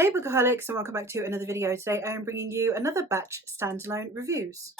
Hey Bookaholics, and welcome back to another video. Today I am bringing you another batch standalone reviews.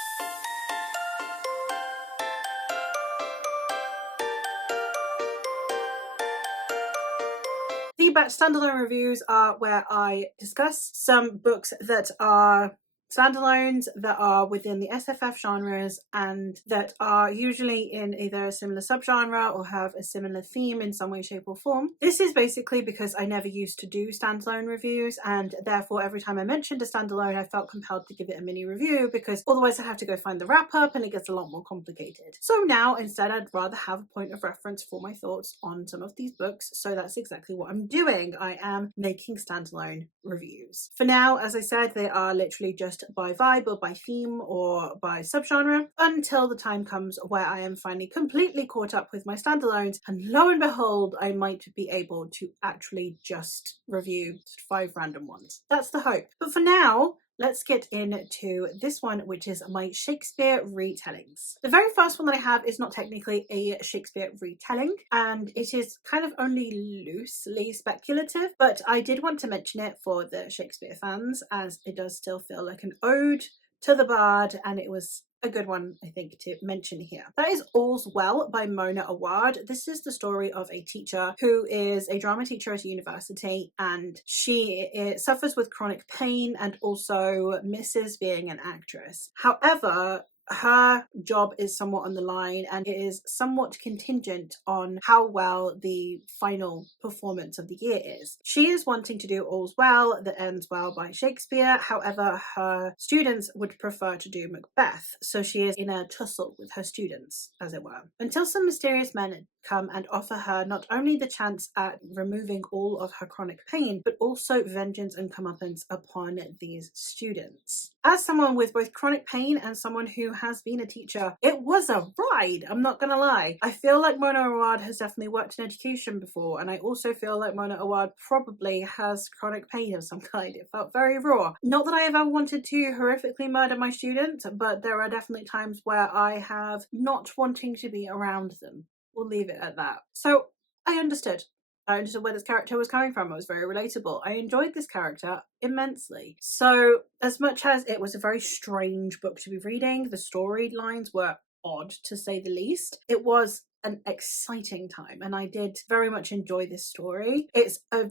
The batch standalone reviews are where I discuss some books that are standalones that are within the SFF genres and that are usually in either a similar subgenre or have a similar theme in some way, shape or form. This is basically because I never used to do standalone reviews, and therefore every time I mentioned a standalone I felt compelled to give it a mini review, because otherwise I have to go find the wrap up and it gets a lot more complicated. So now instead I'd rather have a point of reference for my thoughts on some of these books, so that's exactly what I'm doing. I am making standalone reviews. For now, as I said, they are literally just by vibe or by theme or by subgenre until the time comes where I am finally completely caught up with my standalones, and lo and behold I might be able to actually just review 5 random ones. That's the hope. But for now, let's get into this one, which is my Shakespeare Retellings. The very first one that I have is not technically a Shakespeare retelling, and it is kind of only loosely speculative, but I did want to mention it for the Shakespeare fans, as it does still feel like an ode to the bard, and it was a good one, I think, to mention here. That is All's Well by Mona Awad. This is the story of a teacher who is a drama teacher at a university, and she suffers with chronic pain and also misses being an actress. However, her job is somewhat on the line, and it is somewhat contingent on how well the final performance of the year is. She is wanting to do All's Well that Ends Well by Shakespeare. However, her students would prefer to do Macbeth, so she is in a tussle with her students, as it were, until some mysterious men come and offer her not only the chance at removing all of her chronic pain, but also vengeance and comeuppance upon these students. As someone with both chronic pain and someone who has been a teacher, it was a ride, I'm not gonna lie. I feel like Mona Awad has definitely worked in education before, and I also feel like Mona Awad probably has chronic pain of some kind. It felt very raw. Not that I have ever wanted to horrifically murder my students, but there are definitely times where I have not wanting to be around them. We'll leave it at that. So I understood where this character was coming from. It was very relatable. I enjoyed this character immensely. So as much as it was a very strange book to be reading, the storylines were odd to say the least, it was an exciting time, and I did very much enjoy this story. It's a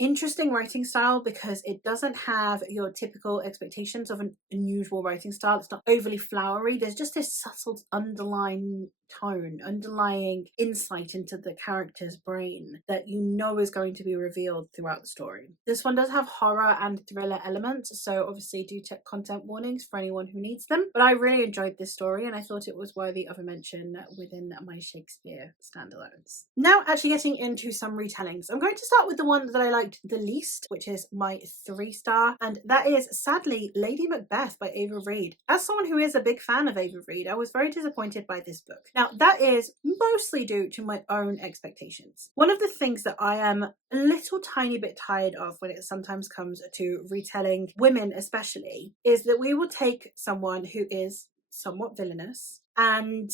interesting writing style because it doesn't have your typical expectations of an unusual writing style. It's not overly flowery. There's just this subtle underlying tone, underlying insight into the character's brain that you know is going to be revealed throughout the story. This one does have horror and thriller elements, so obviously do check content warnings for anyone who needs them. But I really enjoyed this story, and I thought it was worthy of a mention within my Shakespeare standalones. Now, actually getting into some retellings. I'm going to start with the one that I liked the least, which is my 3-star, and that is sadly Lady Macbeth by Ava Reid. As someone who is a big fan of Ava Reid, I was very disappointed by this book. Now, that is mostly due to my own expectations. One of the things that I am a little tiny bit tired of when it sometimes comes to retelling women especially, is that we will take someone who is somewhat villainous, and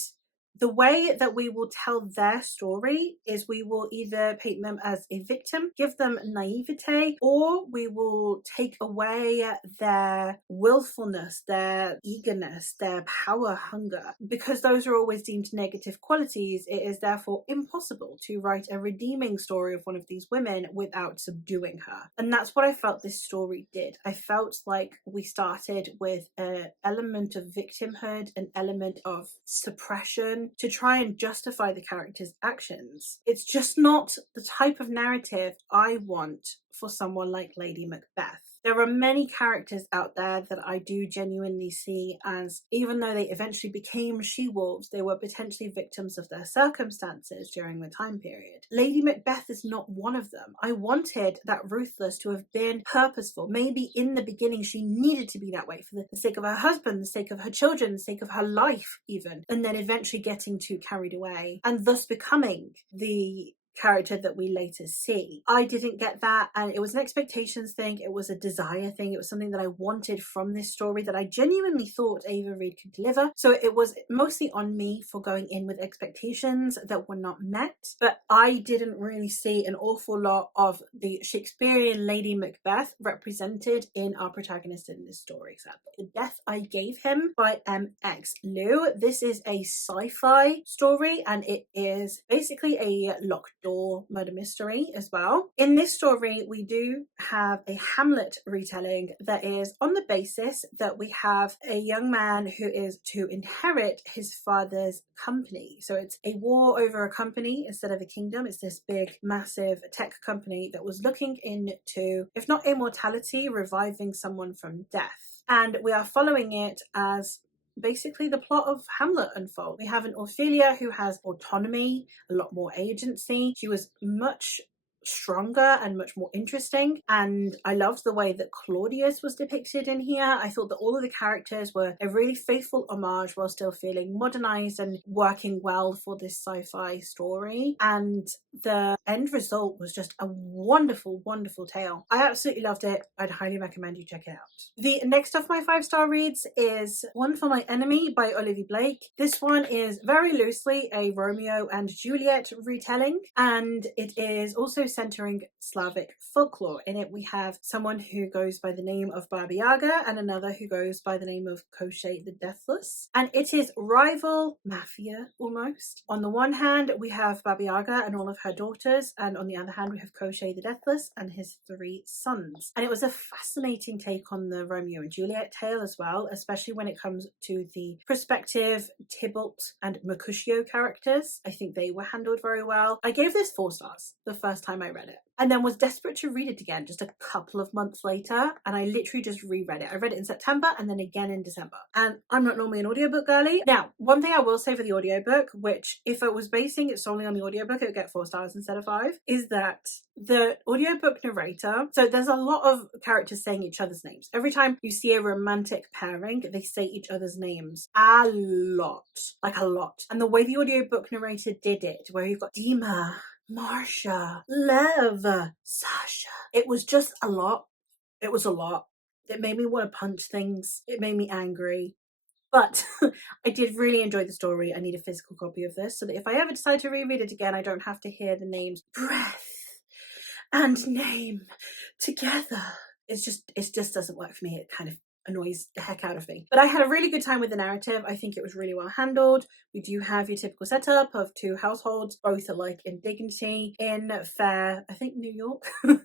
the way that we will tell their story is we will either paint them as a victim, give them naivete, or we will take away their willfulness, their eagerness, their power hunger. Because those are always deemed negative qualities, it is therefore impossible to write a redeeming story of one of these women without subduing her. And that's what I felt this story did. I felt like we started with an element of victimhood, an element of suppression, to try and justify the character's actions. It's just not the type of narrative I want for someone like Lady Macbeth. There are many characters out there that I do genuinely see as, even though they eventually became she-wolves, they were potentially victims of their circumstances during the time period. Lady Macbeth is not one of them. I wanted that ruthless to have been purposeful. Maybe in the beginning she needed to be that way for the sake of her husband, the sake of her children, the sake of her life even, and then eventually getting too carried away and thus becoming the character that we later see. I didn't get that, and it was an expectations thing, it was a desire thing, it was something that I wanted from this story that I genuinely thought Ava Reid could deliver. So it was mostly on me for going in with expectations that were not met, but I didn't really see an awful lot of the Shakespearean Lady Macbeth represented in our protagonist in this story. Sadly, The Death I Gave Him by M.X. Liu. This is a sci-fi story, and it is basically a locked door murder mystery as well. In this story, we do have a Hamlet retelling that is on the basis that we have a young man who is to inherit his father's company. So it's a war over a company instead of a kingdom. It's this big, massive tech company that was looking into, if not immortality, reviving someone from death. And we are following it as basically the plot of Hamlet unfold. We have an Ophelia who has autonomy, a lot more agency. She was much stronger and much more interesting, and I loved the way that Claudius was depicted in here. I thought that all of the characters were a really faithful homage while still feeling modernized and working well for this sci-fi story, and the end result was just a wonderful tale. I absolutely loved it. I'd highly recommend you check it out. The next of my 5-star reads is One for My Enemy by Olivia Blake. This one is very loosely a Romeo and Juliet retelling, and it is also centering Slavic folklore. In it, we have someone who goes by the name of Baba Yaga and another who goes by the name of Koschei the Deathless. And it is rival mafia almost. On the one hand, we have Baba Yaga and all of her daughters, and on the other hand, we have Koschei the Deathless and his 3 sons. And it was a fascinating take on the Romeo and Juliet tale as well, especially when it comes to the prospective Tybalt and Mercutio characters. I think they were handled very well. I gave this 4 stars the first time I read it, and then was desperate to read it again just a couple of months later, and I literally just reread it. I read it in September and then again in December, and I'm not normally an audiobook girly. Now, one thing I will say for the audiobook, which if I was basing it solely on the audiobook, it would get 4 stars instead of 5, is that the audiobook narrator, so there's a lot of characters saying each other's names. Every time you see a romantic pairing, they say each other's names a lot, like a lot. And the way the audiobook narrator did it, where you've got Dima, Marsha, Lev, Sasha. It was just a lot. It was a lot. It made me want to punch things. It made me angry. But I did really enjoy the story. I need a physical copy of this so that if I ever decide to reread it again, I don't have to hear the names breath and name together. It just doesn't work for me. It kind of annoys the heck out of me. But I had a really good time with the narrative. I think it was really well handled. We do have your typical setup of 2 households, both alike in dignity, in fair, I think, New York.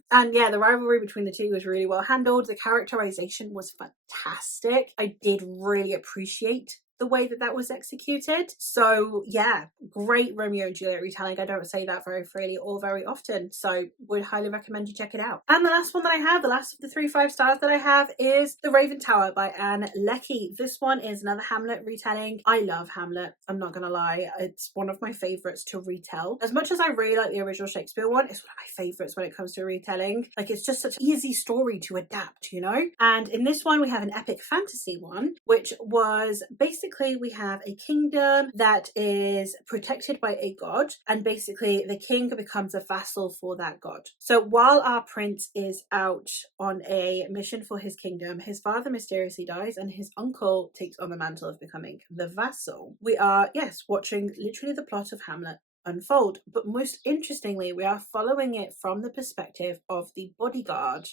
And yeah, the rivalry between the 2 was really well handled. The characterization was fantastic. I did really appreciate the way that was executed. So yeah, great Romeo and Juliet retelling. I don't say that very freely or very often, so would highly recommend you check it out. And the last one that I have, the last of the 3 5-stars that I have, is The Raven Tower by Anne Leckie. This one is another Hamlet retelling. I love Hamlet, I'm not gonna lie. It's one of my favorites to retell. As much as I really like the original Shakespeare one, it's one of my favorites when it comes to retelling. Like, it's just such an easy story to adapt, you know? And in this one, we have an epic fantasy one, which was basically we have a kingdom that is protected by a god, and basically the king becomes a vassal for that god. So while our prince is out on a mission for his kingdom, his father mysteriously dies and his uncle takes on the mantle of becoming the vassal. We are, yes, watching literally the plot of Hamlet unfold, but most interestingly, we are following it from the perspective of the bodyguard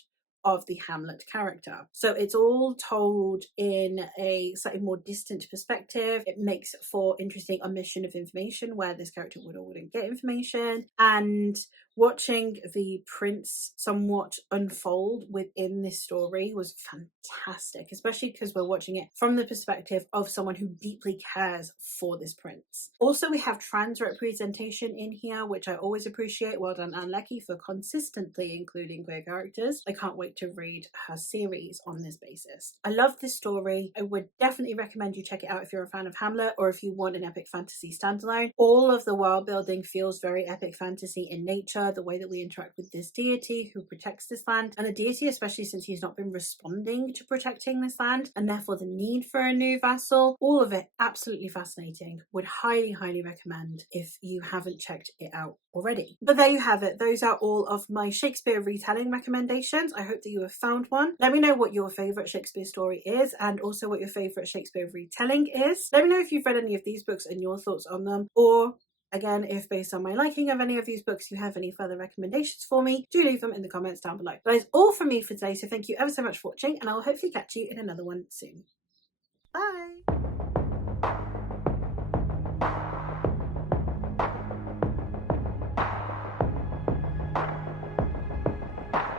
of the Hamlet character. So it's all told in a slightly more distant perspective. It makes for interesting omission of information where this character would or wouldn't get information, and watching the prince somewhat unfold within this story was fantastic, especially because we're watching it from the perspective of someone who deeply cares for this prince. Also, we have trans representation in here, which I always appreciate. Well done, Anne Leckie, for consistently including queer characters. I can't wait to read her series on this basis. I love this story. I would definitely recommend you check it out if you're a fan of Hamlet, or if you want an epic fantasy standalone. All of the world building feels very epic fantasy in nature. power, the way that we interact with this deity who protects this land, and the deity, especially since he's not been responding to protecting this land, and therefore the need for a new vassal. All of it absolutely fascinating. Would highly recommend if you haven't checked it out already. But there you have it. Those are all of my Shakespeare retelling recommendations. I hope that you have found one. Let me know what your favourite Shakespeare story is, and also what your favourite Shakespeare retelling is. Let me know if you've read any of these books and your thoughts on them, or again, if based on my liking of any of these books you have any further recommendations for me, do leave them in the comments down below. That is all from me for today, so thank you ever so much for watching, and I'll hopefully catch you in another one soon. Bye!